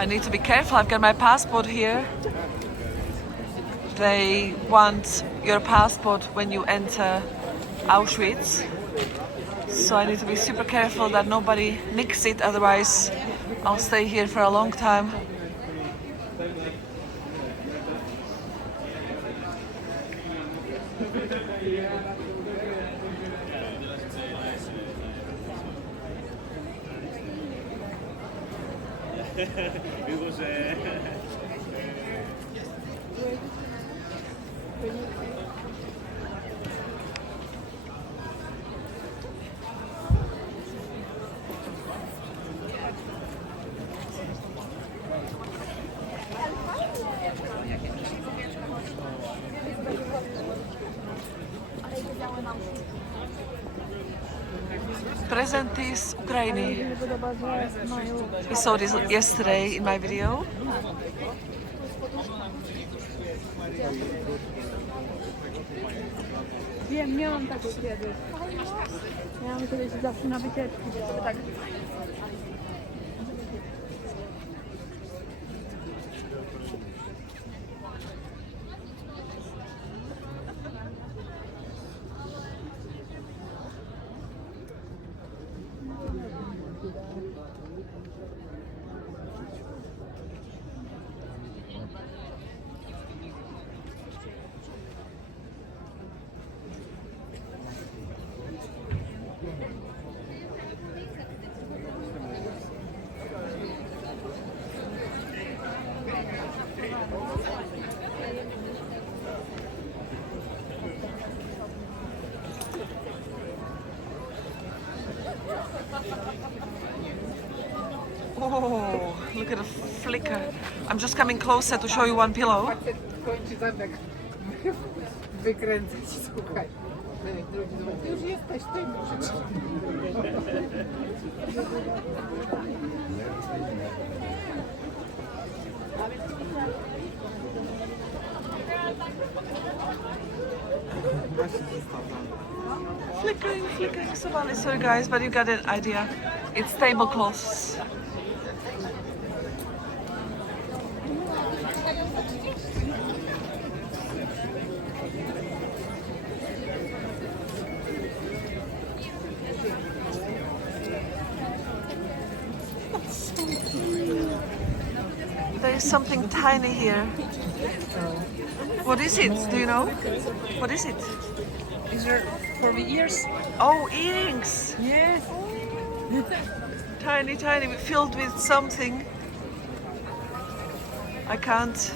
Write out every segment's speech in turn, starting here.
I need to be careful. I've got my passport here. They want your passport when you enter Auschwitz. So I need to be super careful that nobody nicks it, otherwise I'll stay here for a long time. Prezenty z Ukrainy. We saw this yesterday in my video. Wiem, miałam taką kiedyś. Miałam kiedyś zawsze na wycieczki, żeby tak... Oh, look at the flicker. I'm just coming closer to show you one pillow. Kończy zamek wykręcić, słuchaj. Już jesteś ty, może. Flickering, flickering. Sorry guys, but you got an idea. It's tablecloths. There is something tiny here. What is it? Do you know? What is it? These are for the ears? Oh, earrings! Yes. Tiny, tiny, filled with something. I can't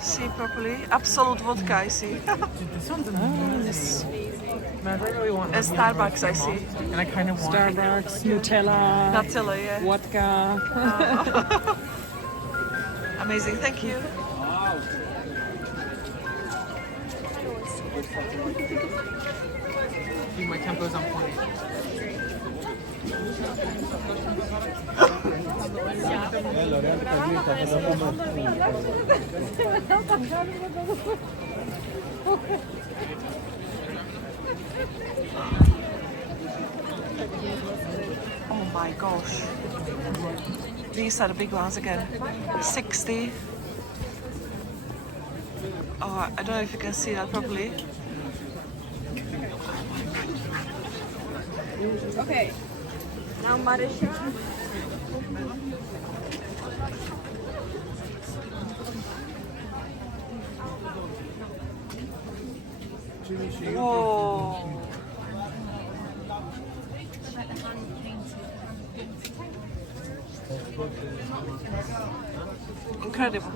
see properly. Absolute vodka, I see. Nice. Man, I really want And Starbucks, I see. And I kind of want Starbucks, Nutella, Nutella, yeah. vodka. Amazing, thank you. I think my tempo's on point. Oh my gosh. These are the big ones again. 60. Oh, I don't know if you can see that properly. Okay. Now Marysia. Whoa. Incredible.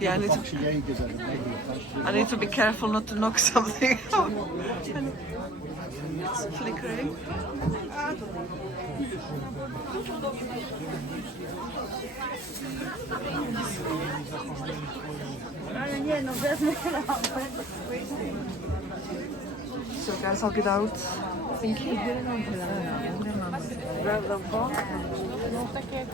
Yeah, I need to be careful not to knock something out. It's flickering. Ale nie, no wezmę lampę. So guys, I'll get out. Thank you. No takie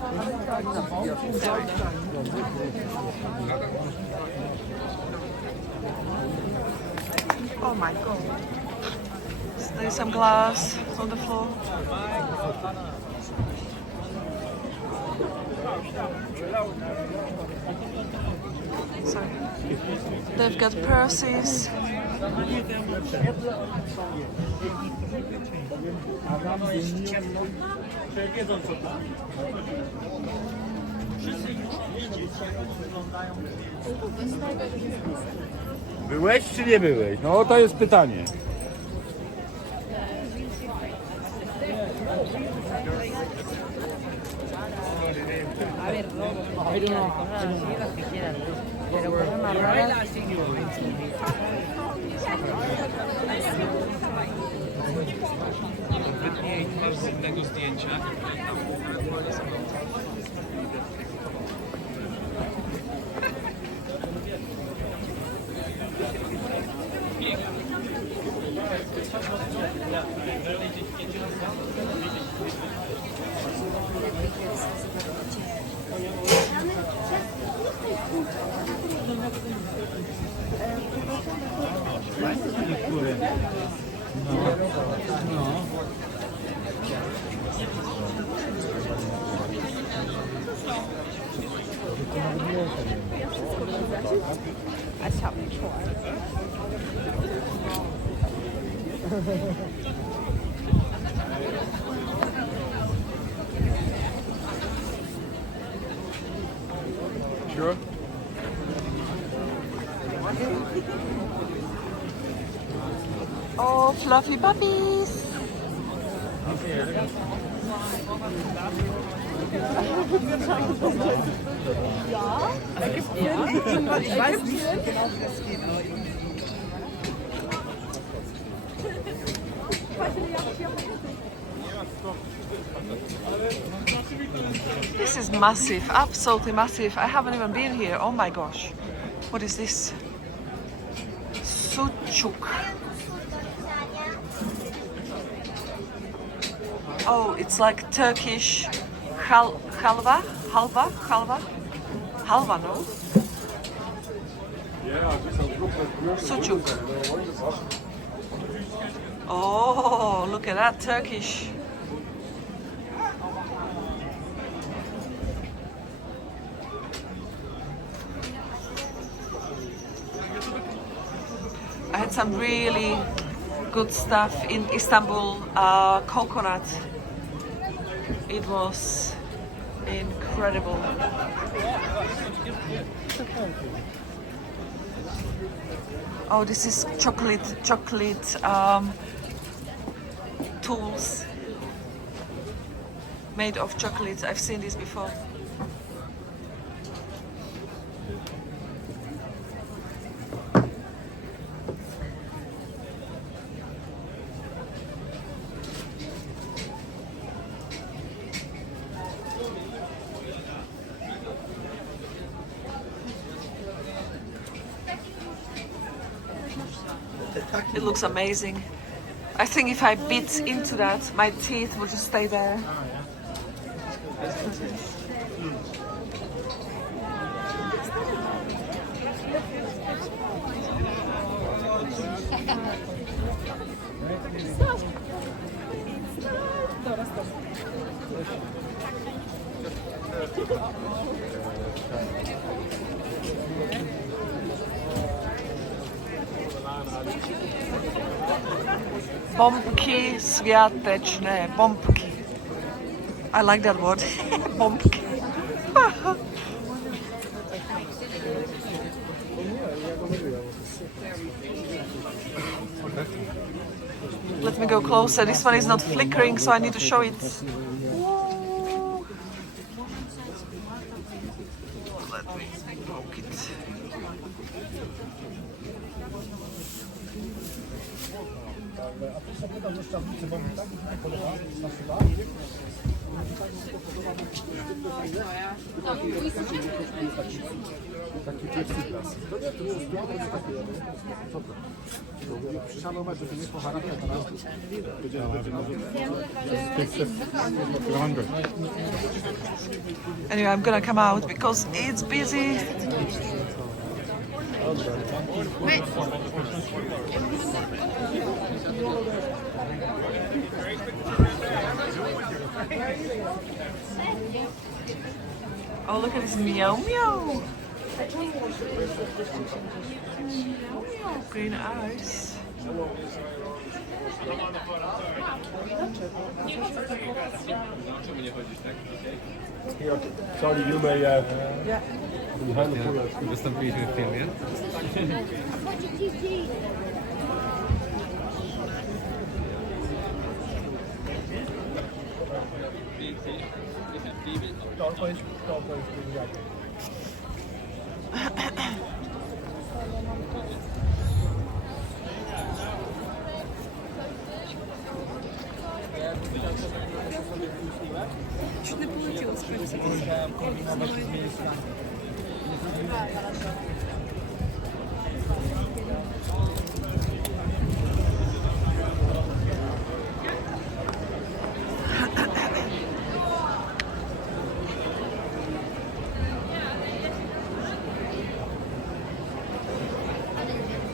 Oh my god. There's some glass on the floor. Sorry. They've got purses. Byłeś czy nie byłeś? No to jest pytanie. Jednego zdjęcia. Sure. Oh, fluffy puppies. Ich weiß nicht genau, wie das geht, aber This is massive, absolutely massive. I haven't even been here. Oh my gosh. What is this? Sucuk. Oh, it's like Turkish halva? Halva, no? Sucuk. Oh, look at that, Turkish. I had some really good stuff in Istanbul, coconut. It was incredible. Oh, this is chocolate tools made of chocolate. I've seen this before. It looks amazing. I think if I bit into that, my teeth will just stay there. Bombki świąteczne, bombki. I like that word. Bombki. Let me go closer. This one is not flickering, so I need to show it. Whoa. Let me poke it. Taki plexiglas. Szanować, żeby nie po charakterze, Anyway, I'm gonna come out because it's busy. Oh, look at this meow meow. Green eyes. Sorry, you may Wystąpiliśmy w filmie.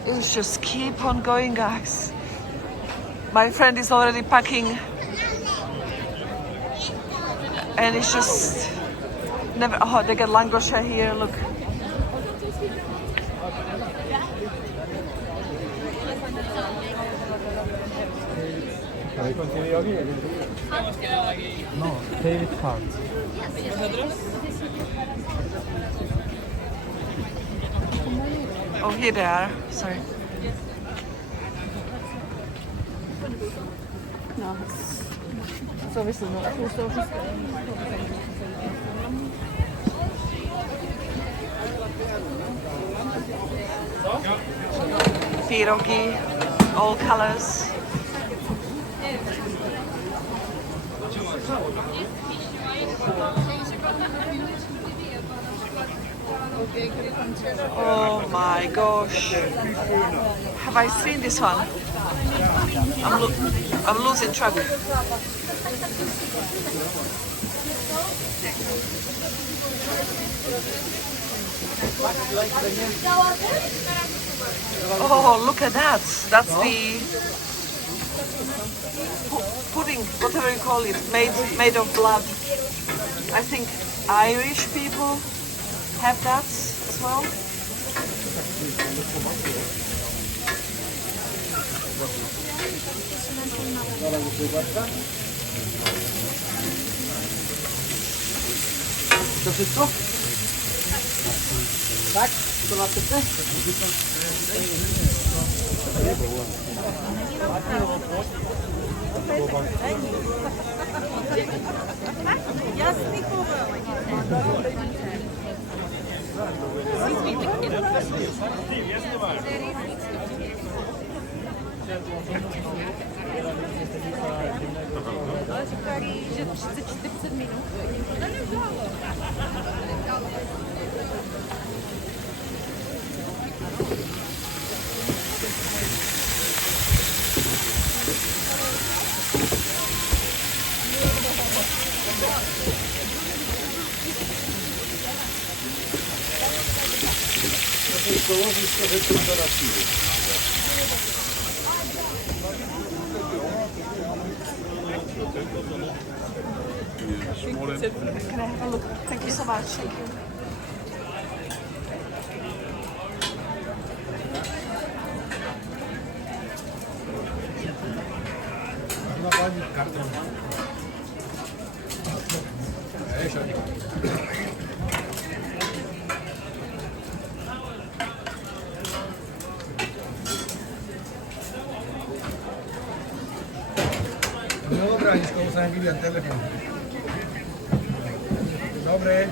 Let's just keep on going, guys. My friend is already packing, and it's just never. Oh, they get langosha here. Look. No, David Hart. Oh, here they are. Sorry. No. Co obviously not. Pierogi, all colors. Oh my gosh. Have I seen this one? I'm losing track. Oh, look at that. That's the pudding, whatever you call it, made of blood. I think Irish people have that as well. To wszystko? Tak? To następne? Can I have a look? Thank you so much. Thank you. Dobra, nisko usadziłem telefon. Dobry.